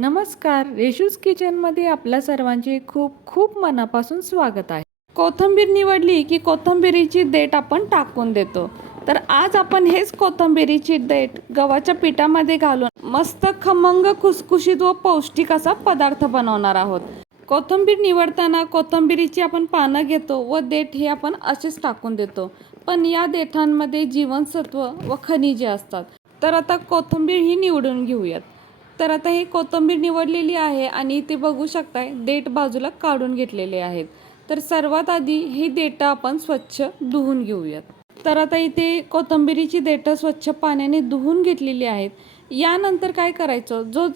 नमस्कार. रेशूज किचनमध्ये आपल्या सर्वांचे खूप खूप मनापासून स्वागत आहे. कोथिंबीर निवडली की कोथिंबिरीची देठ आपण टाकून देतो. तर आज आपण हेच कोथिंबिरीची देठ गव्हाच्या पिठामध्ये घालून मस्त खमंग खुसखुशीत व पौष्टिक असा पदार्थ बनवणार आहोत. कोथिंबीर निवडताना कोथिंबिरीची आपण पानं घेतो व देठ हे आपण असेच टाकून देतो. पण या देठांमध्ये जीवनसत्व व खनिजे असतात. तर आता कोथिंबीर ही निवडून घेऊयात. तर आता ही कोथिंबीर निवडलेली आहे आणि इथे बघू शकताय देठ बाजूला काढून घेतलेले आहेत. तर सर्वात आधी ही देठं आपण स्वच्छ धुवून घेऊयात. तर आता इथे कोथिंबिरीची देठं स्वच्छ पाण्याने धुवून घेतलेली आहेत. यानंतर काय करायचं? जो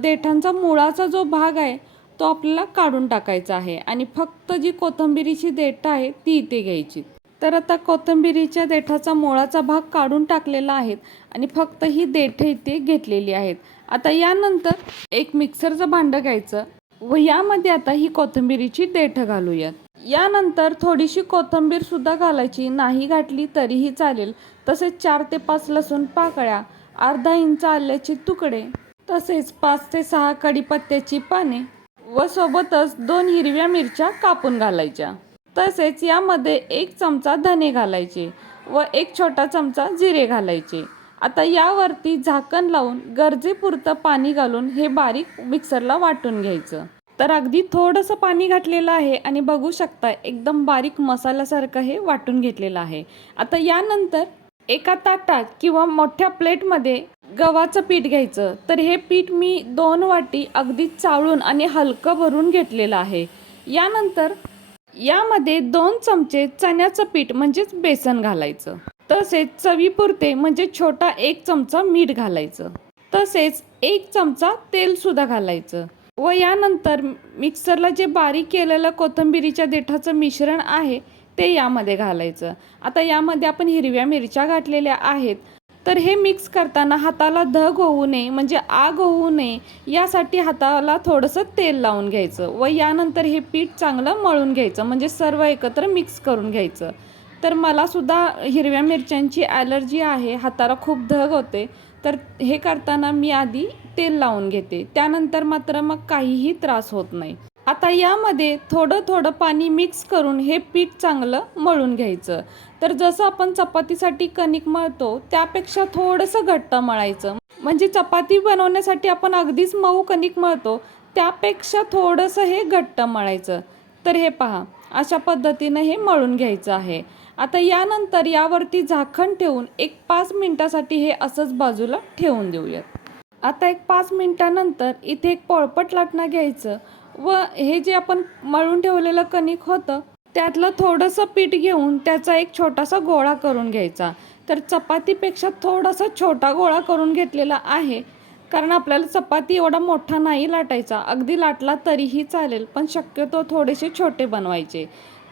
देठांचा मुळाचा जो भाग आहे तो आपल्याला काढून टाकायचा आहे आणि फक्त जी कोथिंबिरीची देठं आहे ती इथे घ्यायची. तर आता कोथिंबिरीच्या देठाचा मुळाचा भाग काढून टाकलेला आहे आणि फक्त ही देठं इथे घेतलेली आहेत. आता यानंतर एक मिक्सरचं भांडं घ्यायचं व यामध्ये आता ही कोथिंबिरीची देठ घालूयात. यानंतर थोडीशी कोथिंबीर सुद्धा घालायची नाही घातली तरीही चालेल. तसेच चार ते पाच लसूण पाकळ्या अर्धा इंच आल्याचे तुकडे तसेच पाच ते सहा कढीपत्त्याची पाने व सोबतच दोन हिरव्या मिरच्या कापून घालायच्या. तसेच यामध्ये एक चमचा धने घालायचे व एक छोटा चमचा जिरे घालायचे. आता यावरती झाकण लावून गरजेपुरतं पाणी घालून हे बारीक मिक्सरला वाटून घ्यायचं. तर अगदी थोडंसं पाणी घातलेलं आहे आणि बघू शकता एकदम बारीक मसाल्यासारखं हे वाटून घेतलेलं आहे. आता यानंतर एका ताटात किंवा मोठ्या प्लेटमध्ये गव्हाचं पीठ घ्यायचं. तर हे पीठ मी दोन वाटी अगदी चाळून आणि हलकं भरून घेतलेलं आहे. यानंतर यामध्ये दोन चमचे चण्याचं पीठ म्हणजेच बेसन घालायचं. तसेच चवीपुरते म्हणजे छोटा एक चमचा मीठ घालायचं. तसेच एक चमचा तेलसुद्धा घालायचं. व यानंतर मिक्सरला जे बारीक केलेलं कोथिंबिरीच्या देठाचं मिश्रण आहे ते यामध्ये घालायचं. आता यामध्ये आपण हिरव्या मिरच्या घातलेल्या आहेत. तर हे मिक्स करताना हाताला धग होऊ नये म्हणजे आग होऊ नये यासाठी हाताला थोडंसं तेल लावून घ्यायचं. व यानंतर हे पीठ चांगलं मळून घ्यायचं म्हणजे सर्व एकत्र मिक्स करून घ्यायचं. तर मला सुद्धा हिरव्या मिरच्यांची ॲलर्जी आहे हाताला खूप धग होते. तर हे करताना मी आधी तेल लावून घेते. त्यानंतर मात्र मग काहीही त्रास होत नाही. आता यामध्ये थोडं थोडं पाणी मिक्स करून हे पीठ चांगलं मळून घ्यायचं. तर जसं आपण चपातीसाठी कणिक मळतो त्यापेक्षा थोडंसं घट्ट मळायचं. म्हणजे चपाती बनवण्यासाठी आपण अगदीच मऊ कणिक मळतो त्यापेक्षा थोडंसं हे घट्ट मळायचं. तर हे पहा अशा पद्धतीनं हे मळून घ्यायचं आहे. आता यानंतर यावरती झाकण ठेवून एक पाच मिनिटासाठी हे असंच बाजूला ठेवून देऊयात. आता एक पाच मिनिटानंतर इथे एक पोळपट लाटणं घ्यायचं व हे जे आपण मळून ठेवलेलं कणिक होतं त्यातलं थोडंसं पीठ घेऊन त्याचा एक छोटासा गोळा करून घ्यायचा. तर चपातीपेक्षा थोडासा छोटा गोळा करून घेतलेला आहे कारण आपल्याला चपाती एवढा मोठा नाही लाटायचा. अगदी लाटला तरीही चालेल पण शक्यतो थोडेसे छोटे बनवायचे.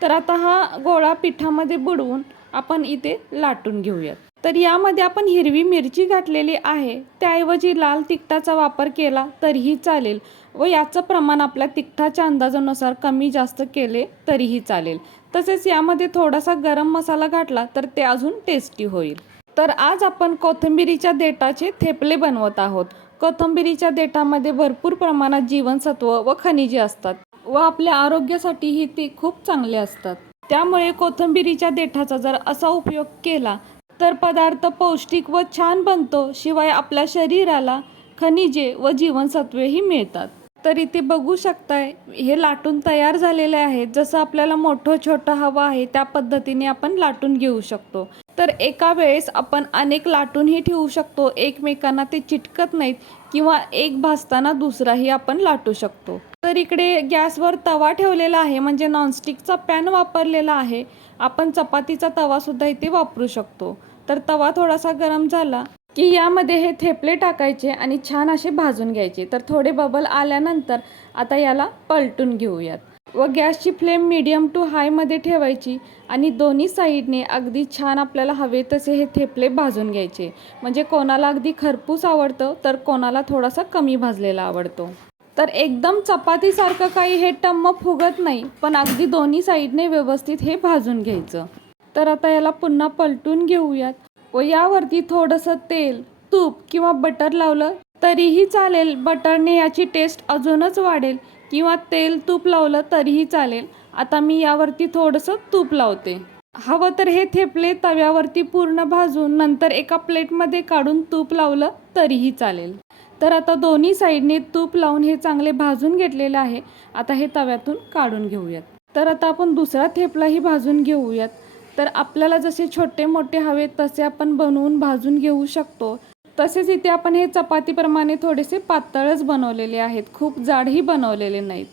तर आता हा गोळा पिठामध्ये बुडवून आपण इथे लाटून घेऊयात. तर यामध्ये आपण हिरवी मिरची घातलेली आहे. त्याऐवजी लाल तिखटाचा वापर केला तरीही चालेल व याचं प्रमाण आपल्या तिखटाच्या अंदाजानुसार कमी जास्त केले तरीही चालेल. तसेच यामध्ये थोडासा गरम मसाला घातला तर ते अजून टेस्टी होईल. तर आज आपण कोथिंबिरीच्या देठाचे थेपले बनवत आहोत. कोथिंबिरीच्या देठामध्ये भरपूर प्रमाणात जीवनसत्व व खनिजे असतात. व आपल्या आरोग्यासाठीही ते खूप चांगले असतात. त्यामुळे कोथिंबिरीच्या देठाचा जर असा उपयोग केला तर पदार्थ पौष्टिक व छान बनतो शिवाय आपल्या शरीराला खनिजे व जीवनसत्वेही मिळतात. तर इथे बघू शकताय हे लाटून तयार झालेले आहेत. जसं आपल्याला मोठं छोटं हवं आहे त्या पद्धतीने आपण लाटून घेऊ शकतो. तर एका वेळेस आपण अनेक लाटूनही ठेवू शकतो. एकमेकांना ते चिटकत नाहीत किंवा एक भाजताना दुसराही आपण लाटू शकतो. तर इकडे गॅसवर तवा ठेवलेला आहे म्हणजे नॉनस्टिकचा पॅन वापरलेला आहे. आपण चपातीचा तवासुद्धा इथे वापरू शकतो. तर तवा थोडासा गरम झाला की यामध्ये हे थेपले टाकायचे आणि छान असे भाजून घ्यायचे. तर थोडे बबल आल्यानंतर आता याला पलटून घेऊयात. व गॅसची फ्लेम मीडियम टू हायमध्ये ठेवायची आणि दोन्ही साईडने अगदी छान आपल्याला हवे तसे हे थेपले भाजून घ्यायचे. म्हणजे कोणाला अगदी खरपूस आवडतं तर कोणाला थोडासा कमी भाजलेला आवडतो. तर एकदम चपातीसारखं काही हे टम्म फुगत नाही पण अगदी दोन्ही साईडने व्यवस्थित हे भाजून घ्यायचं. तर आता याला पुन्हा पलटून घेऊयात. व यावरती थोडंसं तेल तूप किंवा बटर लावलं तरीही चालेल. बटरने याची टेस्ट अजूनच वाढेल. किंवा तेल तूप लावलं तरीही चालेल. आता मी यावरती थोडंसं तूप लावते. हवं तर हे थेपले तव्यावरती पूर्ण भाजून नंतर एका प्लेटमध्ये काढून तूप लावलं तरीही चालेल. तर आता दोन्ही साईडने तूप लावून हे चांगले भाजून घेतलेलं आहे. आता हे तव्यातून काढून घेऊयात. तर आता आपण दुसरा थेपलाही भाजून घेऊयात. तर आपल्याला जसे छोटे मोठे हवे तसे आपण बनवून भाजून घेऊ शकतो. तसेच इथे आपण हे चपातीप्रमाणे थोडेसे पातळच बनवलेले आहेत. खूप जाडही बनवलेले नाहीत.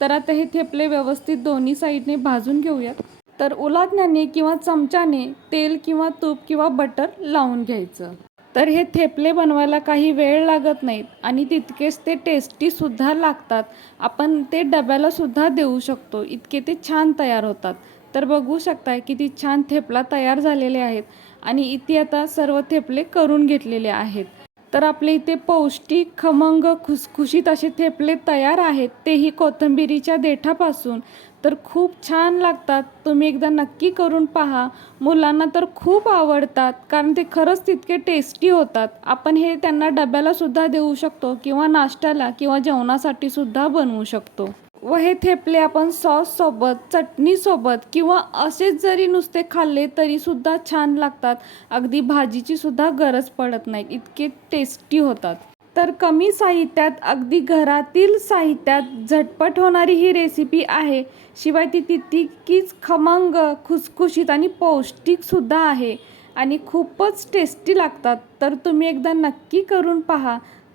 तर आता हे थेपले व्यवस्थित दोन्ही साईडने भाजून घेऊयात. तर उलाटण्याने किंवा चमच्याने तेल किंवा तूप किंवा बटर लावून घ्यायचं. तर हे थेपले बनवायला काही वेळ लागत नाहीत आणि तितकेच ते टेस्टीसुद्धा लागतात. आपण ते डब्याला सुद्धा देऊ शकतो. इतके ते छान तयार होतात. तर बघू शकताय किती छान थेपला तयार झालेले आहेत आणि इथे आता सर्व थेपले करून घेतलेले आहेत. तर आपले इथे पौष्टिक खमंग खुसखुशीत असे थेपले तयार आहेत. तेही कोथिंबिरीच्या देठापासून. तर खूप छान लागतात. तुम्ही एकदा नक्की करून पहा. मुलांना तर खूप आवडतात कारण ते खरंच तितके टेस्टी होतात. आपण हे त्यांना डब्याला सुद्धा देऊ शकतो किंवा नाश्त्याला किंवा जेवणासाठी सुद्धा बनवू शकतो. व हे थेपले आपण सॉससोबत चटणीसोबत किंवा असेच जरी नुसते खाल्ले तरीसुद्धा छान लागतात. अगदी भाजीचीसुद्धा गरज पडत नाही. इतके टेस्टी होतात. तर कमी साहित्यात अगदी घरातील साहित्यात झटपट होणारी ही रेसिपी आहे. शिवाय ती तितकीच खमंग खुसखुशीत आणि पौष्टिकसुद्धा आहे. आणि खूपच टेस्टी लागतात. तर तुम्ही एकदा नक्की करून पहा.